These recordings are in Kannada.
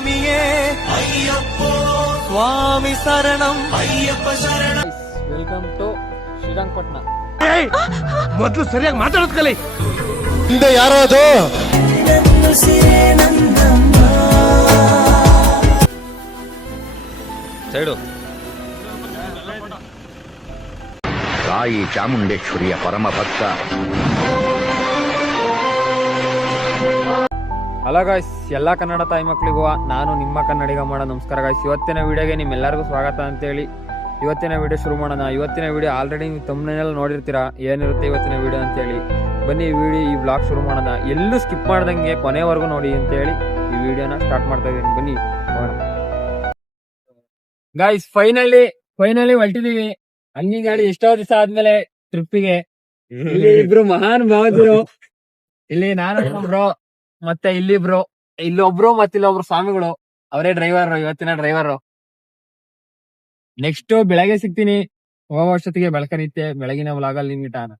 ಸ್ವಾಮಿಯೇ ಅಯ್ಯಪ್ಪೋ ಸ್ವಾಮಿ ಶರಣಂ ಅಯ್ಯಪ್ಪ ಶರಣ ವೆಲ್ಕಮ್ ಟು ಶ್ರೀರಂಗಪಟ್ಟಣ ಮೊದಲು ಸರಿಯಾಗಿ ಮಾತಾಡೋದ್ ಕಲಿ ಹಿಂದೆ ಯಾರೋ ಅದು ಸೈಡು ತಾಯಿ ಚಾಮುಂಡೇಶ್ವರಿಯ ಪರಮ ಭಕ್ತ ಹಲೋ ಗಾಯ್ಸ್ ಎಲ್ಲ ಕನ್ನಡ ತಾಯಿ ಮಕ್ಕಳಿಗೂ ನಾನು ನಿಮ್ಮ ಕನ್ನಡಿಗ ಮಾಡೋ. ನಮಸ್ಕಾರ ಗಾಯ್ಸ್ ಇವತ್ತಿನ ವಿಡಿಯೋಗೆ ನಿಮ್ಮೆಲ್ಲರಿಗೂ ಸ್ವಾಗತ ಅಂತೇಳಿ. ಇವತ್ತಿನ ವಿಡಿಯೋ ಶುರು ಮಾಡೋಣ. ಇವತ್ತಿನ ವಿಡಿಯೋ ಆಲ್ರೆಡಿ ನೀವು ತಮ್ಮನೆಲ್ಲ ನೋಡಿರ್ತೀರಾ? ಏನಿರುತ್ತೆ ಇವತ್ತಿನ ವಿಡಿಯೋ ಅಂತೇಳಿ. ಬನ್ನಿ ಈ ವಿಡಿಯೋ ಈ ಬ್ಲಾಗ್ ಶುರು ಮಾಡೋಣ. ಎಲ್ಲೂ ಸ್ಕಿಪ್ ಮಾಡ್ದಂಗೆ ಕೊನೆವರೆಗೂ ನೋಡಿ ಅಂತೇಳಿ ಈ ವಿಡಿಯೋನ ಸ್ಟಾರ್ಟ್ ಮಾಡ್ತಾ ಇದ್ದೀನಿ. ಬನ್ನಿ ಗಾಯ್ಸ್ ಫೈನಲಿ ಫೈನಲಿ ಹೊಲ್ಟಿದೀವಿ. ಹಂಗಿ ಗಾಡಿ ಎಷ್ಟೋ ದಿವಸ ಆದ್ಮೇಲೆ ಟ್ರಿಪ್ಪಿಗೆ ಇಲ್ಲಿ ಇಬ್ರು ಮಹಾನ್ ಭಾವದಿರು ಇಲ್ಲಿ ನಾನು ಬ್ರೋ ಮತ್ತೆ ಇಲ್ಲಿಬ್ರು, ಇಲ್ಲೊಬ್ರು ಮತ್ತೆ ಇಲ್ಲೊಬ್ರು ಸ್ವಾಮಿಗಳು, ಅವರೇ ಡ್ರೈವರ್ ಇವತ್ತಿನ ಡ್ರೈವರ್ ನೆಕ್ಸ್ಟ್ ಬೆಳಗ್ಗೆ ಸಿಗ್ತೀನಿ. ಹೋಗೋ ವರ್ಷತ್ತಿಗೆ ಬೆಳಕನಿತ್ತೆ ಬೆಳಗಿನ ವ್ಲಾಗಲ್ಲಿ ನಿಮ್ಗಿಟ್ಟಾನ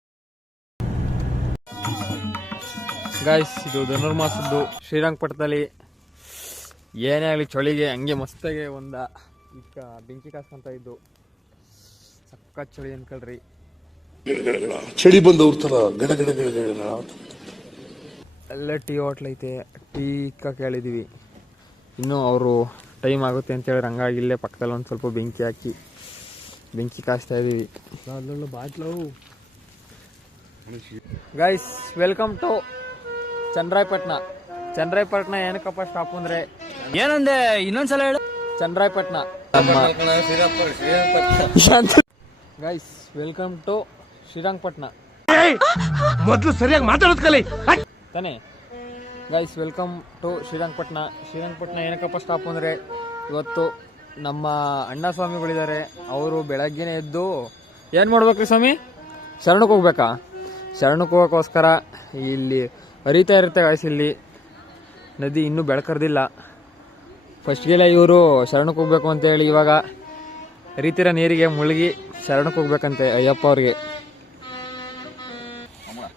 ಗಾಯ್ಸ್ ಇದು ಧನುರ್ಮಾಸದ್ದು ಶ್ರೀರಂಗಪಟ್ಟಣದಲ್ಲಿ ಏನೇ ಆಗಲಿ ಚಳಿಗೆ, ಹಂಗೆ ಮಸ್ತಾಗೆ ಒಂದ ಬೆಂಕಿ ಕಾಸ್ಕೊಂತ ಇದ್ದು. ಸಕ್ಕ ಚಳಿ ಅನ್ಕಳ್ರಿ. ಚಳಿ ಬಂದವ್ರ ತರ ಗಡ ಗಡ ಗಡ ಗಡ ಗಡ ಅಂತ. ಅಲ್ಲೇ ಟೀ ಹೋಟ್ಲ್ ಐತೆ. ಟೀ ಕೇಳಿದೀವಿ. ಇನ್ನು ಅವರು ಟೈಮ್ ಆಗುತ್ತೆ ಅಂತೇಳಿ ಹಂಗಾಗಿ ಇಲ್ಲೇ ಪಕ್ಕದಲ್ಲಿ ಒಂದು ಸ್ವಲ್ಪ ಬೆಂಕಿ ಹಾಕಿ ಬೆಂಕಿ ಕಾಯಿಸ್ತಾ ಇದೀವಿ. Bottle. Guys welcome to Chandrayapatna Chandrayapatna ಏನಕ್ಕಪ್ಪ ಸ್ಟಾಪ್ ಅಂದ್ರೆ? ಏನಂದೆ? ಇನ್ನೊಂದ್ಸಲ ಹೇಳು. Chandrayapatna guys welcome to Srirangapatna ಮೊದಲು ಸರಿಯಾಗಿ ಮಾತಾಡೋದು ಕಲಿ. ತಾನೇ? Guys welcome to Srirangapatna Srirangapatna ಏನಕ್ಕಪ್ಪ ಸ್ಟಾಪ್ ಅಂದರೆ, ಇವತ್ತು ನಮ್ಮ ಅಣ್ಣ ಸ್ವಾಮಿಗಳಿದ್ದಾರೆ ಅವರು ಬೆಳಗ್ಗೆನೇ ಎದ್ದು, ಏನು ಮಾಡ್ಬೇಕ್ರಿ ಸ್ವಾಮಿ? ಶರಣಕ್ಕೆ ಹೋಗ್ಬೇಕಾ? ಶರಣಕ್ಕೆ ಹೋಗೋಕ್ಕೋಸ್ಕರ ಇಲ್ಲಿ ಹರಿತಾ ಇರುತ್ತೆ ಗಾಯ್ಸ್ ಇಲ್ಲಿ. ನದಿ ಇನ್ನೂ ಬೆಳಕರ್ದಿಲ್ಲ. ಫಸ್ಟ್ಗೆಲ್ಲ ಇವರು ಶರಣಕ್ಕೆ ಹೋಗ್ಬೇಕು ಅಂತೇಳಿ ಇವಾಗ ರೀತಿರ ನೀರಿಗೆ ಮುಳುಗಿ ಶರಣಕ್ಕೆ ಹೋಗ್ಬೇಕಂತೆ ಅಯ್ಯಪ್ಪ ಅವ್ರಿಗೆ.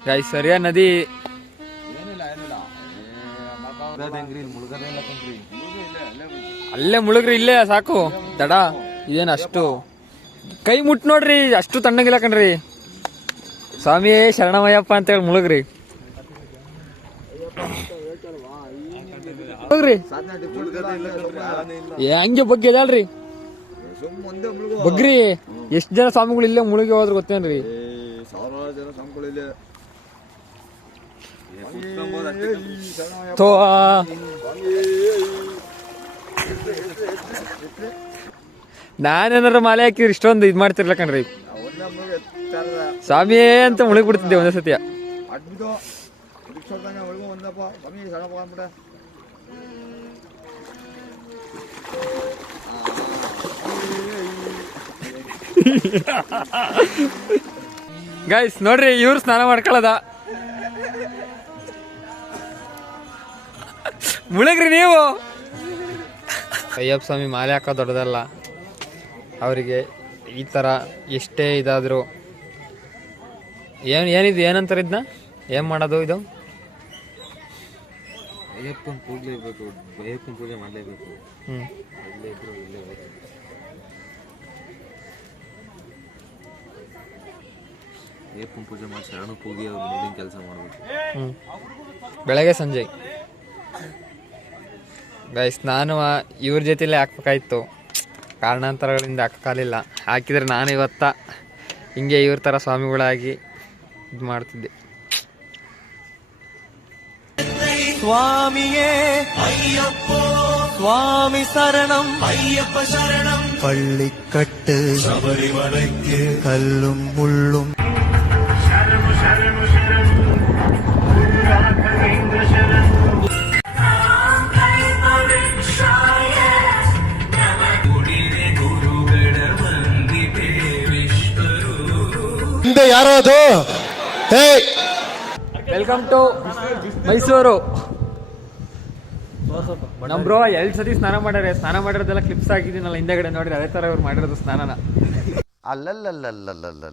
ಗಾಯ್ಸ್ ಸರಿಯಾ ನದಿ ಅಲ್ಲೇ ಮುಳುಗ್ರಿ ಇಲ್ಲೇ ಸಾಕು. ತಡ ಇದೇನು ಅಷ್ಟು? ಕೈ ಮುಟ್ ನೋಡ್ರಿ ಅಷ್ಟು ತಣ್ಣಗಿಲ್ಲ ಕಣ್ರಿ. ಸ್ವಾಮಿ ಶರಣಮಯ್ಯಪ್ಪ ಅಂತ ಹೇಳಿ ಮುಳುಗ್ರಿ. ಹಂಗೆ ಬಗ್ಗೆ ಎದಾಳ್ರಿ ಬಗ್ರಿ ಎಷ್ಟ್ ಜನ ಸ್ವಾಮಿಗಳು ಇಲ್ಲೇ ಮುಳುಗಿ ಹೋದ್ರೆ ಗೊತ್ತೇನ್ರಿ? ಥೋ ನಾನೇನಾರ ಮಾಲೆ ಹಾಕಿದ್ರೆ ಇಷ್ಟೊಂದು ಇದ್ ಮಾಡ್ತಿರ್ಲ ಕಣ್ರಿ. ಸ್ವಾಮಿಯೇ ಅಂತ ಮುಳುಗಿ ಬಿಡ್ತಿದ್ದೆ ಒಂದೇ ಸತಿಯ. ಅದ್ಭುತ ರಿಕ್ಷಾದಂಗೆ ಒಳಗೆ ಒಂದಪ್ಪ ಸ್ವಾಮಿ ಸಣ್ಣ ಹೋಗ್ಬಿಟ್ಟೆ ಗೈಸ್ ನೋಡ್ರಿ, ಇವ್ರು ಸ್ನಾನ ಮಾಡ್ಕೊಳ್ಳೋದ ಮುಳುಗ್ರಿ ನೀವು. ಅಯ್ಯಪ್ಪ ಸ್ವಾಮಿ ಮಾಲೆ ಹಾಕೋ ದೊಡ್ಡದಲ್ಲ ಅವರಿಗೆ ಈ ಥರ ಎಷ್ಟೇ ಇದಾದರೂ. ಏನು ಏನಿದು ಏನಂತಾರೆ ಇದನ್ನ ಏನು ಮಾಡೋದು ಇದು? ಅಯ್ಯಪ್ಪನ ಪೂಜೆ ಇರಬೇಕು ಅಯ್ಯಪ್ಪನ ಪೂಜೆ ಮಾಡಲೇಬೇಕು. ಹ್ಞೂ ಇಲ್ಲೇ ಇದ್ರು ಇಲ್ಲೇ ಅಯ್ಯಪ್ಪನ ಪೂಜೆ ಮಾಡಿ ಶರಣಕ್ಕೆ ಹೋಗಿ ಅವ್ರು ಮುಂದಿನ ಕೆಲಸ ಮಾಡಬೇಕು. ಹ್ಞೂ ಬೆಳಗ್ಗೆ ಸಂಜೆ. ಗೈಸ್ ನಾನು ಇವ್ರ ಜೊತೆಲೇ ಹಾಕ್ಬೇಕಾಯ್ತು. ಕಾರಣಾಂತರಗಳಿಂದ ಹಾಕಲಿಲ್ಲ ಹಾಕಿದ್ರೆ ನಾನು ಇವತ್ತ ಹಿಂಗೆ ಇವ್ರ ಥರ ಸ್ವಾಮಿಗಳಾಗಿ ಇದು ಮಾಡ್ತಿದ್ದೆ. ಸ್ವಾಮಿಯೇ ಅಯ್ಯಪ್ಪ. ಸ್ವಾಮಿ சரணம் ಅಯ್ಯಪ್ಪ சரணம் ಪಳ್ಳಿಕಟ್ಟು கட்டு ಕಲ್ಲು ಮುಳ್ಳು. ಹಿಂದೆ ಯಾರೋ ಅದು ವೆಲ್ಕಮ್ ಟು ಮೈಸೂರು ನಮ್ ಬ್ರೋ ಎರಡು ಸತಿ ಸ್ನಾನ ಮಾಡ್ಯಾರೆ. ಸ್ನಾನ ಮಾಡಿರೋದೆಲ್ಲ ಕ್ಲಿಪ್ಸ್ ಆಗಿದ್ದೀನಲ್ಲ ಹಿಂದೆಗಡೆ ನೋಡಿದ್ರೆ ಅದೇ ತರ ಇವ್ರು ಮಾಡಿರೋದು ಸ್ನಾನನ. ಅಲ್ಲಲ್ಲಲ್ಲಲ್ಲಲ್ಲಲ್ಲ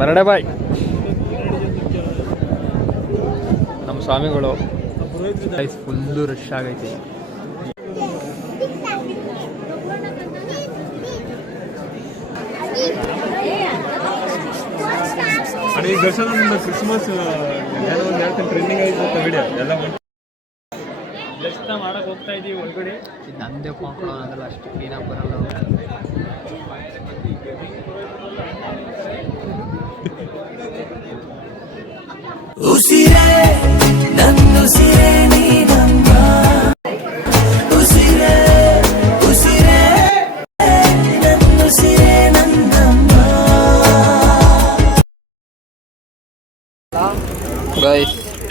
ಬರಡೆ ಬಾಯ್. ನಮ್ಮ ಸ್ವಾಮಿಗಳು. ಫುಲ್ಲು ರಶ್ ಆಗೈತಿ. ಈ ದರ್ಶನ ಕ್ರಿಸ್ಮಸ್ ಒಂದು ಹೇಳ್ತೀನಿ ಟ್ರೆಂಡಿಂಗ್ ಆಗಿರುತ್ತೆ ವಿಡಿಯೋ ಎಲ್ಲ ದರ್ಶನ ಮಾಡಕ್ ಹೋಗ್ತಾ ಇದೀವಿ ಒಳಗಡೆ. ಇದು ನಂದೇ ಪಾಂಕೊಳ ಅಂದ್ರೆ ಅಷ್ಟು ಕ್ಲೀನಾಗಿ ಬರಲ್ಲ. ಉಸಿರೇ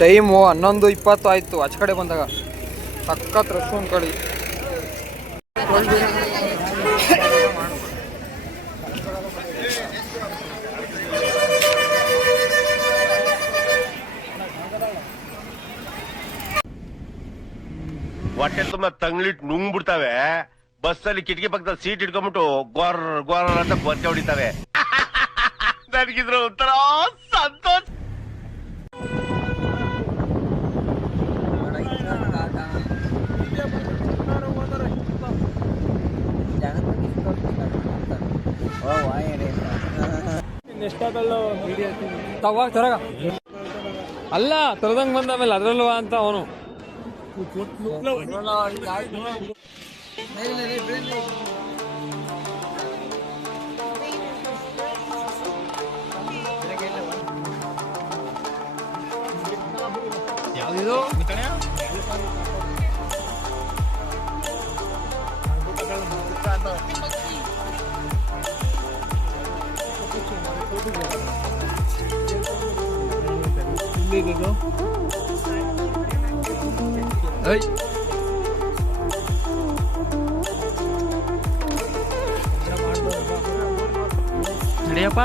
ಟೈಮು ಹನ್ನೊಂದು ಇಪ್ಪತ್ತು ಆಯಿತು. ಆಚೆ ಕಡೆ ಬಂದಾಗ ಸಖತ್ ರಶ್ ಒಂದು ಕಡೆ. ಹೊಟ್ಟೆ ನುಂಗ್ ಬಿಡ್ತಾವೆ ಬಸ್ ಬಸ್ಸಲ್ಲಿ ಕಿಟಕಿ ಪಕ್ಕದಲ್ಲಿ ಸೀಟ್ ಇಟ್ಕೊಂಡ್ಬಿಟ್ಟು ಗೋರ್ ಗೋರ್ ಅಂತ ಗೊತ್ತೆ ಹೊಡಿತಾವೆ. ನನಗಿದ್ರ ಒಂಥರ ಸಂತೋಷ. ಅಲ್ಲ, ತರದಂಗ್ ಬಂದ ಮೇಲೆ ಅದ್ರಲ್ವಾ ಅಂತ ಅವನು. chuột lục lội nó lo đấy đúng không đây này đây bên đó, mình cái nào? Hãy subscribe cho kênh Ghiền Mì Gõ Để không bỏ lỡ những video hấp dẫn ಯಾವ್ದಿದು ಐ ನಡೆಯಪ್ಪ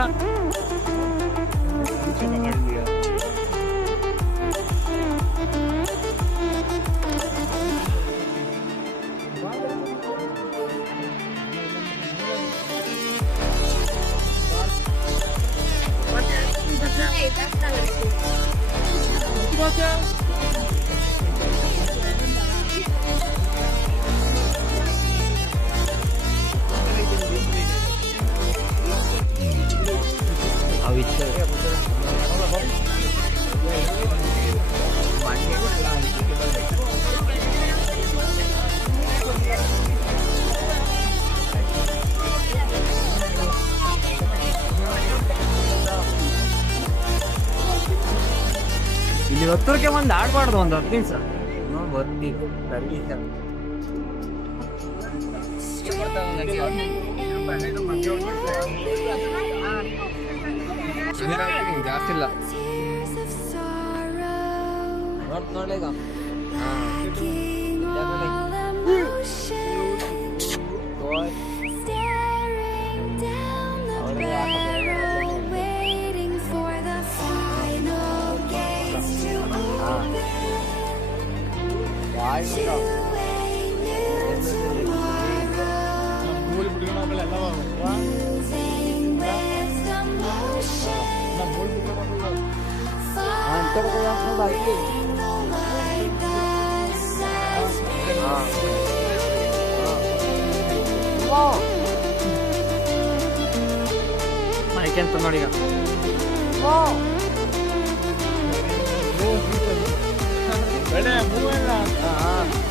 ಒಂದು ಆಡ್ಬಾರ್ದು ಒಂದು ಹತ್ತು ನಿಮಿಷ. ಜಾಸ್ತಿ ಇಲ್ಲ ನೋಡ್ ನೋಡ್ಲೀಗ കൂലി പിടിക്കണമെങ്കിൽ എല്ലാ കൂലി പിടിക്കണമെങ്കിൽ മണിക്കാൻ തന്നോടിക്കാം ಮೈಕೆ ಅಂತ ನೋಡಿ ಈಗ ಮಾಡಿಲ್ಲ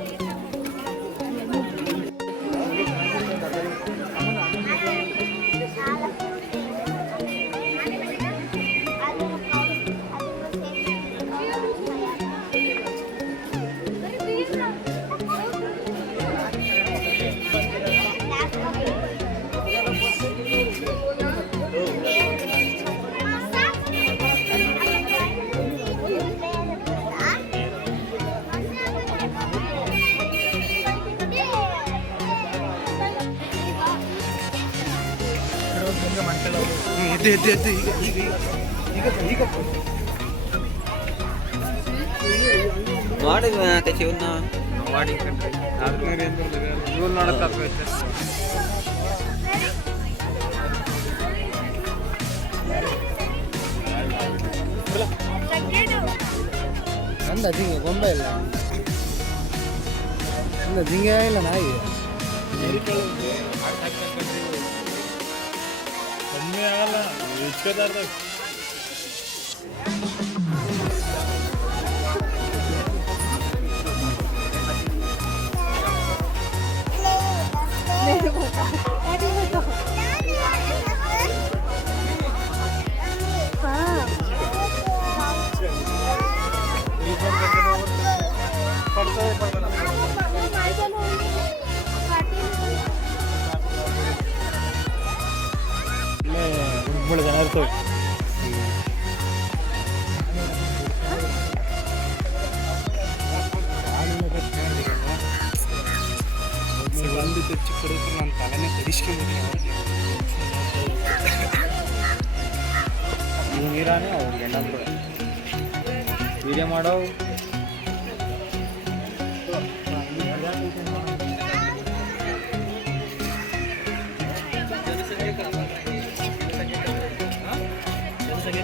ಎದ್ದು ಎದ್ದು ಈಗ ಈಗ ಈಗ ಈಗ ಮಾಡಿ ಕಚ್ಚಿ ಇವನ್ನ ಮಾಡಿ ಇವ್ರು ನೋಡಕ್ಕೆ ಆಗ್ತೈತೆ ನಂದ ಗೊಂಬೆ ಇಲ್ಲ. ನಂದ ಜಿಂಗೆ ಇಲ್ಲ ನಾಯಿ. ಒಮ್ಮೆ ಆಗಲ್ಲ. bu kadar da ಮೂಳು ಜನ ಇರ್ತವೆ ಒಂದು ತೆಚ್ಚಿ ಕೊಡೋಕೆ ನನ್ನ ತಲೆನೇ ಇವ್ ನೀರಾನೆ ಅವ್ರಿಗೆ ಎಲ್ಲ ವೀಡಿಯೋ ಮಾಡೋ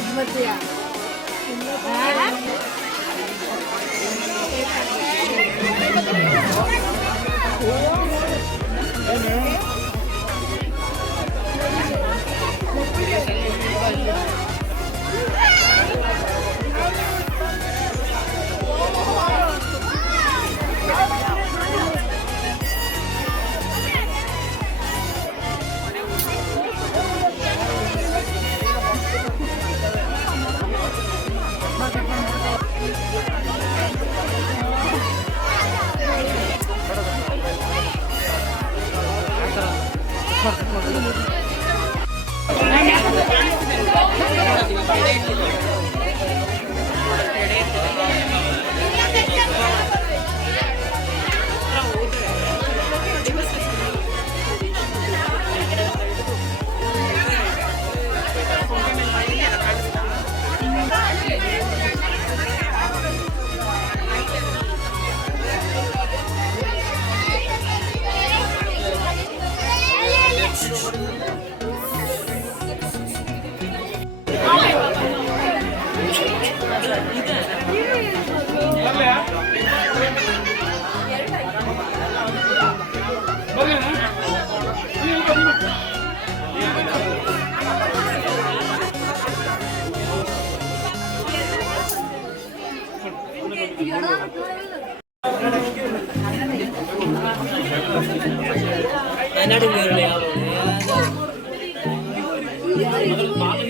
什么什么呀？啊？you. father's body.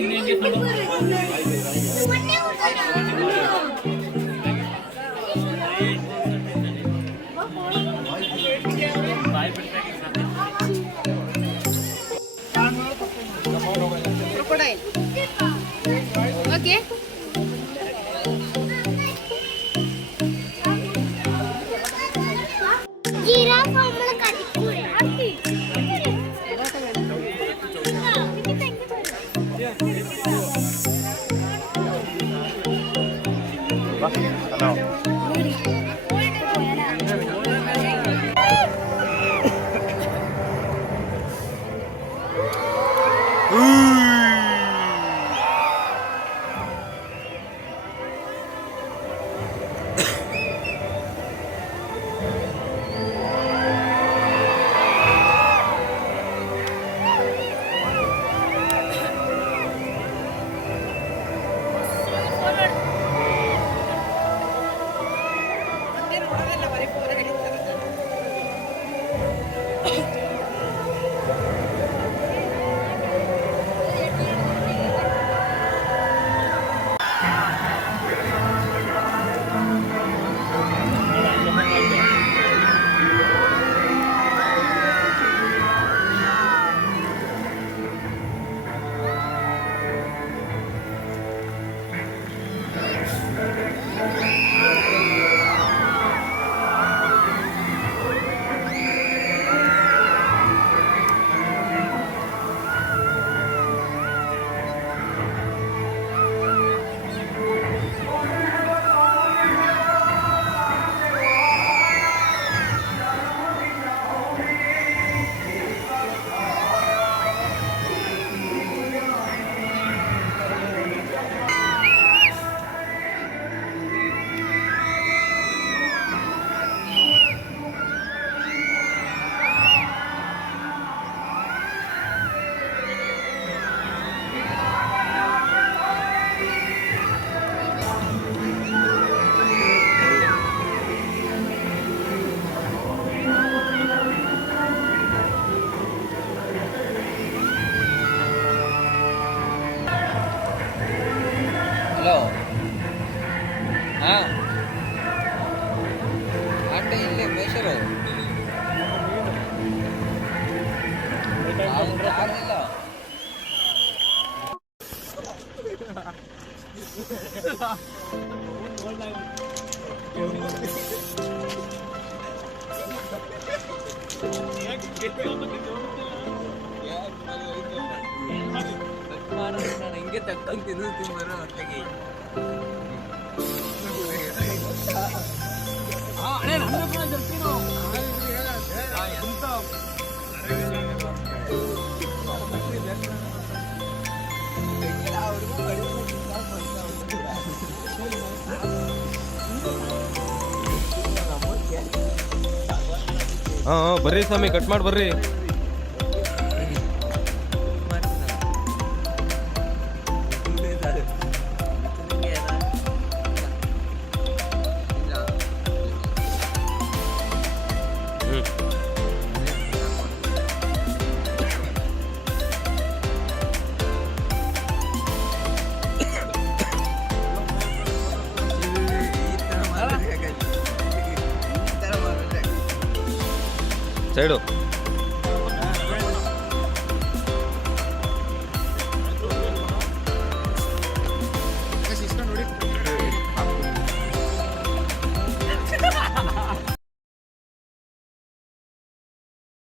ಹಿಂಗೆ ತಕ್ಕಂಗೆ ತಿನ್ನುತ್ತೀನಿ ಬರೋ ಹೊತ್ತಿಗೆ ಹಾ ಬರ್ರಿ ಸ್ವಾಮಿ ಕಟ್ ಮಾಡಿ ಬರ್ರಿ